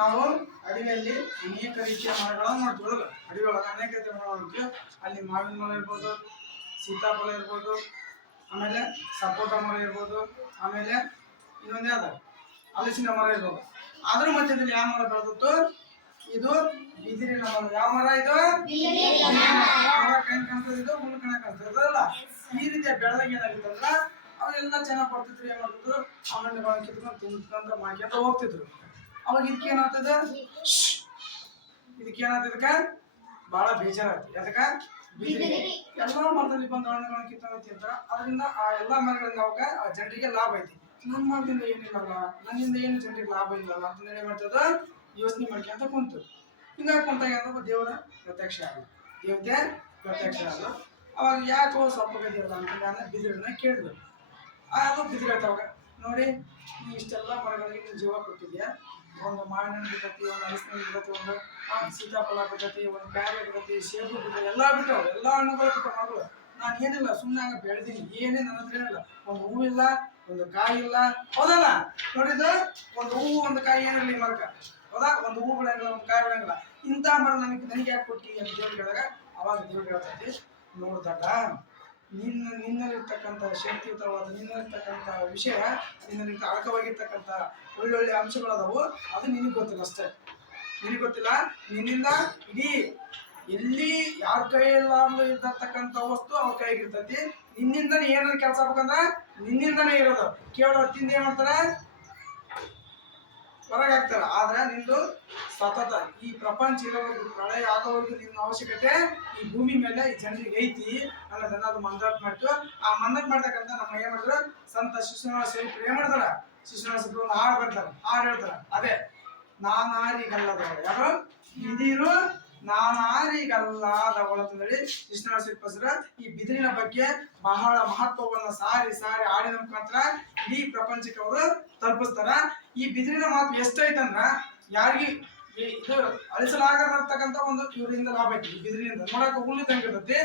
ನಾವು ಅಡಿಗೆಯಲ್ಲಿ ಅನೇಕ ರೀತಿಯ ಮರಗಳನ್ನು ನೋಡ್ತೀವಿ ಅಡಿಗೆಯೊಳಗೆ ಅನೇಕ ರೀತಿಯ ಮರಗಳು ನೋಡ್ತೀವಿ ಅಲ್ಲಿ ಮಾವಿನ ಮರ ಇರ್ಬೋದು, ಸೀತಾಫಲ ಇರ್ಬೋದು, ಆಮೇಲೆ ಸಪೋಟ ಮರ ಇರ್ಬೋದು, ಆಮೇಲೆ ಇನ್ನೊಂದು ಯಾವ್ದು? ಹಲಸಿನ ಮರ ಇರ್ಬೋದು. ಅದ್ರ ಮಧ್ಯದಲ್ಲಿ ಯಾವ ಮರ ಬೆಳೆದಿತ್ತು ಇದು ಬಿದಿರಿನ ಮರ. ಯಾವ ಮರ ಇದು? ಕಣ್ ಕಾಣ್ತದೆ ಇದು? ಕಣ ಕಾಣ್ತದೆ ಈ ರೀತಿಯ ಬೆಳೆದಾಗ ಏನಾಗಿತ್ತಂದ್ರ, ಅವೆಲ್ಲ ಚೆನ್ನಾಗಿ ಕೊಡ್ತಿದ್ರು ಏನ್ ಮಾಡ್ತಿದ್ರು? ಆ ಹಣ್ಣುಗಳನ್ನ ಕಿತ್ಕೊಂಡು ತಿನ್ಕೊಂತ ಮಾಡ್ಕೊಂತ ಹೋಗ್ತಿದ್ರು. ಅವಾಗ ಇದಕ್ಕೆ ಏನಾಗ್ತದ? ಇದಕ್ಕೆ ಏನಾಗ್ತದಕ್ಕ ಬಹಳ ಬೇಜಾರಾಗ್ತದೆ. ಅದಕ್ಕ ಎಲ್ಲಾ ಮರದಲ್ಲಿ ಬಂದು ಹಣ್ಣುಗಳನ್ನ ತಿಂತಾರ ಅದರಿಂದ ಆ ಎಲ್ಲಾ ಮರಗಳಿಂದ ಅವಾಗ ಆ ಜನರಿಗೆ ಲಾಭ ಐತಿ. ನನ್ನ ಮರದಿಂದ ಏನಿಲ್ಲಲ್ಲ ನನ್ನಿಂದ ಏನು ಜನರಿಗೆ ಲಾಭ ಇಲ್ಲಲ್ಲ ಅಂತ ಏನ್ ಮಾಡ್ತದ? ಯೋಚನೆ ಮಾಡ್ಕೊಂತ ಕುಂತು. ಹಿಂಗಾಗಿ ಕುಂತಾಗ ಏನಪ್ಪ ದೇವರ ಪ್ರತ್ಯಕ್ಷ ಆಗಲ್ಲ ದೇವತೆ ಪ್ರತ್ಯಕ್ಷ ಆಗಲ್ಲ ಅವಾಗ ಯಾಕೋ ಸ್ವಲ್ಪ ಗದಿಯಲ್ಲ ಅಂತ ಬಿದಿರನ್ನ ಕೇಳಿದ್ರು ಅದು ಬಿದಿರ ಅವಾಗ. ನೋಡಿ ನೀ ಇಷ್ಟೆಲ್ಲ ಮರಗಳಿಗೆ ನೀನು ಜೀವ ಕೊಟ್ಟಿದ್ಯಾ? ಒಂದು ಮಾವಿನ ಬಿಟ್ಟತಿ ಒಂದು ಅರಿಶಿನ ಹಣ್ಣು ಒಂದು ಸೀತಾಫಲ ಬಿಟ್ಟತಿ ಒಂದು ಬ್ಯಾರೆ ಬಿಟ್ಟತಿ ಸೇಬು ಬಿಟ್ಟತಿ ಎಲ್ಲ ಬಿಟ್ಟವು ಎಲ್ಲ ಹಣ್ಣುಗಳು ಬಿಟ್ಟ ಮಗಳು. ನಾನು ಏನಿಲ್ಲ ಸುಮ್ಮನೆ ಹಂಗೆ ಬೆಳೆದೀನಿ. ಏನೇ ನನ್ನ ಹತ್ರ ಏನಿಲ್ಲ. ಒಂದು ಹೂವಿಲ್ಲ ಒಂದು ಕಾಯಿ ಇಲ್ಲ. ಹೌದಲ್ಲ? ನೋಡಿದ್ದು? ಒಂದು ಹೂವು ಒಂದು ಕಾಯಿ ಏನಿಲ್ಲ ಈ ಮರಕ ಹೌದಾ? ಒಂದು ಹೂ ಬಿಡಂಗಿಲ್ಲ, ಒಂದು ಕಾಯಿ ಬಿಡಂಗಿಲ್ಲ. ಇಂಥ ಮರ ನನಗೆ ನನಗೆ ಯಾಕೆ ಕೊಟ್ಟಿ ಅಂತ ದೇವ್ರು ಕೇಳಿದಾಗ ಅವಾಗ ದೇವ್ರು ಹೇಳ್ತೈತಿ ನೋಡ್ದಾಗ ನಿನ್ನ ನಿನ್ನಲ್ಲಿರ್ತಕ್ಕಂಥ ಶಕ್ತಿಯುತವಾದ, ನಿನ್ನಲ್ಲಿರ್ತಕ್ಕಂಥ ವಿಷಯ ನಿನ್ನಲ್ಲಿ ಅಡಕವಾಗಿರ್ತಕ್ಕಂಥ ಒಳ್ಳೊಳ್ಳೆ ಅಂಶಗಳಾದವು. ಅದು ನಿನಗೆ ಗೊತ್ತಿಲ್ಲ ಅಷ್ಟೇ. ನಿನಗೆ ಗೊತ್ತಿಲ್ಲ? ನಿನ್ನಿಂದ ಇಡೀ ಎಲ್ಲಿ ಯಾರ ಕೈಯಲ್ಲಾರ್ದು ಇರ್ತಕ್ಕಂಥ ವಸ್ತು ಅವ್ರ ಕೈಗಿರ್ತೈತಿ ನಿನ್ನಿಂದನೇ ಏನಾದ್ರು ಕೆಲಸ ಆಗ್ಬೇಕಂದ್ರೆ ನಿನ್ನಿಂದನೇ ಇರೋದು. ಕೇಳೋ ತಿಂದು ಏನ್ ಮಾಡ್ತಾರ? ಹೊರಗೆ ಹಾಕ್ತಾರೆ ಆದ್ರೆ ನಿಂದು ಸತತ ಈ ಪ್ರಪಂಚ ಇರೋವರೆಗೂ ಪ್ರಳಯ ಆಗೋವರೆಗೂ ನಿನ್ನ ಅವಶ್ಯಕತೆ ಈ ಭೂಮಿ ಮೇಲೆ, ಈ ಜನರಿಗೆ ಐತಿ. ಅನ್ನೋದನ್ನ ಅದು ಮಂದಾಟ್ ಮಾಡ್ತು. ಆ ಮಂದಾಟ್ ಮಾಡ್ತಕ್ಕಂಥ ನಮ್ಮ ಏನ್ ಮಾಡಿದ್ರು ಸಂತ ಶಿಶುನಾಳ ಸೇರಿ ಏನ್ ಮಾಡ್ತಾರ ಶಿಶುನಾಳ ಒಂದು ಹಾಡು ಬರ್ತಾರ. ಹಾಡು ಹೇಳ್ತಾರ. ಅದೇ ನಾನಾರಿಗಲ್ಲದವಳು ಯಾರು? ಬಿದಿರು ನಾನಾರಿಗಲ್ಲದವಳು ಅಂತಂದೇಳಿ ಶಿಶುನಾಳ ಶಿಲ್ಪಸರ ಈ ಬಿದಿರಿನ ಬಗ್ಗೆ ಬಹಳ ಮಹತ್ವವನ್ನು ಸಾರಿ ಸಾರಿ ಆಡಿದ ಮುಖಾಂತರ ಇಡೀ ಪ್ರಪಂಚಕ್ಕೆ ಅವರು ತಲುಪಿಸ್ತಾರ. ಈ ಬಿದಿರಿನ ಮಾತು ಎಷ್ಟೈತಂದ್ರ ಯಾರಿಗೆ ಇದು ಅಳಿಸಲಾಗತಕ್ಕಂತ ಒಂದು ಇವರಿಂದ ಲಾಭ ಐತಿ ಬಿದಿರಿನಿಂದ. ನೋಡಕ್ ಹುಲ್ಲು ತಂಗಿರ್ತೈತಿ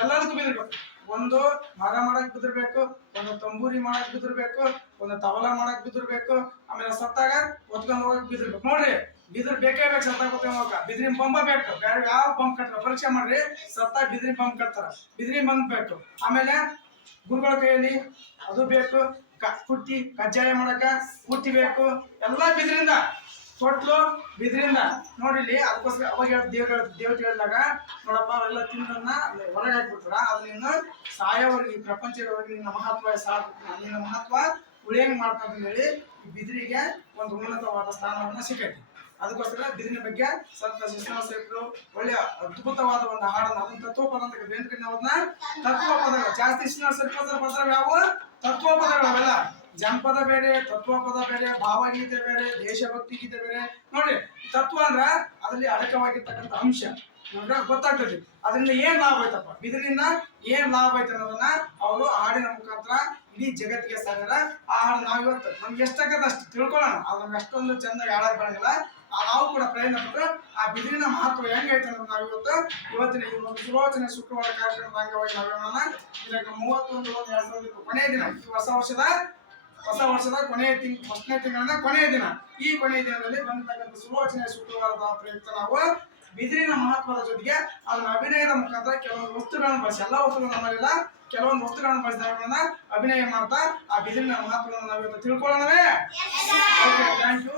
ಎಲ್ಲದಕ್ಕೂ ಬಿದಿರ್ಬೇಕು. ಒಂದು ಮರ ಮಾಡಕ್ ಬಿದಿರ್ಬೇಕು, ಒಂದು ತಂಬೂರಿ ಮಾಡಕ್ ಬಿದಿರ್ಬೇಕು, ಒಂದು ತಬಲ ಮಾಡಕ್ ಬಿದಿರ್ಬೇಕು, ಆಮೇಲೆ ಸತ್ತಾಗ ಒತ್ಕೊಂಡು ಹೋಗಕ್ ಬಿದಿರ್ಬೇಕು. ನೋಡ್ರಿ ಬಿದಿರ್ ಬೇಕೇ ಬೇಕು ಸತ್ತ ಹೋಗಕ ಬಿದಿರಿನ ಬಂಬ ಬೇಕು. ಬೇರೆ ಯಾವ ಬಂಬ್ ಕಟ್ತಾರ ಪರೀಕ್ಷೆ ಮಾಡ್ರಿ. ಸತ್ತ ಬಿದಿರಿನ ಬಂಬ್ ಕಟ್ತಾರ. ಬಿದಿರಿನ ಬಂಬ್ ಬೇಕು. ಆಮೇಲೆ ಗುರುಗಳ ಕೈಯಲ್ಲಿ ಅದು ಬೇಕು. ಕುಟ್ಟಿ, ಕಜ್ಜಾಯ ಮಾಡಕ ಕುಟ್ಟಿ ಬೇಕು. ಎಲ್ಲ ಬಿದಿರಿಂದ, ತೊಟ್ಲು ಬಿದಿರಿಂದ. ನೋಡಿಲಿ ಅದಕ್ಕೋಸ್ಕರ ಅವಾಗ ಹೇಳಿ, ದೇವ್ರ ದೇವತೆ ಹೇಳಿದಾಗ ನೋಡಪ್ಪ, ಅವೆಲ್ಲ ಅಲ್ಲಿ ಹೊರಗೆ ಹಾಕ್ಬಿಟ್ರ. ಅದರಿಂದ ಸಾಯೋವರೆಗೆ ಈ ಪ್ರಪಂಚ ಇರೋವರೆಗೆ ನಿನ್ನ ಮಹತ್ವ ಸಾಕು. ನಿನ್ನ ಮಹತ್ವ ಉಳಿಯಂಗ್ ಮಾಡ್ತಾ ಹೇಳಿ ಬಿದಿರಿಗೆ ಒಂದು ಉನ್ನತವಾದ ಸ್ಥಾನವನ್ನ ಸಿಕ್ಕೈತಿ. ಅದಕ್ಕೋಸ್ಕರ ಬಿದಿರಿನ ಬಗ್ಗೆ ಸಂತ ಶಿಕ್ಷಣ ಸೇವಕರು ಒಳ್ಳೆಯ ಅದ್ಭುತವಾದ ಒಂದು ಹಾಡನ್ನ ಅದನ್ನ ತತ್ವ ಪದ ಅಂತ ಕರೀತೀವಿ. ಅದನ್ನ ತತ್ವ ಪದಗಳು ಜಾಸ್ತಿ ಸೇರ್ಪದ ಪದಗಳು ಯಾವ ತತ್ವ ಪದಗಳು ಅವೆಲ್ಲ. ಜನಪದ ಬೇರೆ ತತ್ವ ಪದ ಬೇರೆ, ಭಾವಗೀತೆ ಬೇರೆ, ದೇಶಭಕ್ತಿ ಗೀತೆ ಬೇರೆ. ನೋಡ್ರಿ ತತ್ವ ಅಂದ್ರ ಅದರಲ್ಲಿ ಅಡಕವಾಗಿರ್ತಕ್ಕಂಥ ಅಂಶ. ನೋಡ್ರೆ, ಗೊತ್ತಾಗ್ತದೆ. ಅದರಿಂದ ಏನ್ ಲಾಭ ಐತಪ್ಪ ಇದರಿಂದ ಏನ್ ಲಾಭ ಐತೆ ಅನ್ನೋದನ್ನ ಅವರು ಹಾಡಿನ ಮುಖಾಂತರ ಇಡೀ ಜಗತ್ತಿಗೆ ಸಾಗರ ಆ ಹಾಡು ನಾವಿವತ್ತು. ನಮ್ಗೆ ಎಷ್ಟಾಗತ್ತೆ ಅಷ್ಟು ತಿಳ್ಕೊಳ್ಳೋಣ. ಅದು ನಮ್ಗೆ ಅಷ್ಟೊಂದು ಚಂದ ಹಾಡಕ್ ಬರಂಗಿಲ್ಲ. ನಾವು ಕೂಡ ಪ್ರಯತ್ನ ಪಟ್ಟರೆ ಆ ಬಿದಿರಿನ ಮಹತ್ವ ಹೆಂಗೈತೆ ಅನ್ನೋದು ನಾವಿವತ್ತು ಇವತ್ತಿನ ಈ ಒಂದು ಸುಲೋಚನೆ ಶುಕ್ರವಾರ ಕಾರ್ಯಕ್ರಮದ ಅಂಗವಾಗಿ ನಾವೇನೋಣ ಇದಕ್ಕೆ ಮೂವತ್ತೊಂದು ಒಂದು ಎರಡ್ ಸಾವಿರದ ಕೊನೆಯ ದಿನ. ಈ ಹೊಸ ವರ್ಷದ ಹೊಸ ವರ್ಷದ ಕೊನೆಯ ತಿಂಗ್ ಫಸ್ಟ್ನೇ ತಿಂಗಳಿಂದ ಕೊನೆಯ ದಿನ. ಈ ಕೊನೆಯ ದಿನದಲ್ಲಿ ಬಂದಿರ್ತಕ್ಕಂಥ ಸುಲೋಚನೆ ಶುಕ್ರವಾರದ ಪ್ರಯುಕ್ತ ನಾವು ಬಿದಿರಿನ ಮಹತ್ವದ ಜೊತೆಗೆ ಅದನ್ನ ಅಭಿನಯದ ಮುಖಾಂತರ ಕೆಲವೊಂದು ವಸ್ತುಗಳನ್ನು ಬಳಸಿ. ಎಲ್ಲ ವಸ್ತುಗಳು ನಮ್ಮಲ್ಲಿಲ್ಲ. ಕೆಲವೊಂದು ವಸ್ತುಗಳನ್ನು ಬಳಸಿದ ನಾವುಗಳನ್ನ ಅಭಿನಯ ಮಾಡ್ತಾ ಆ ಬಿದಿರಿನ ಮಹತ್ವವನ್ನು ನಾವು ಇವತ್ತು ತಿಳ್ಕೊಳ್ಳೋಣವೇ? Okay thank you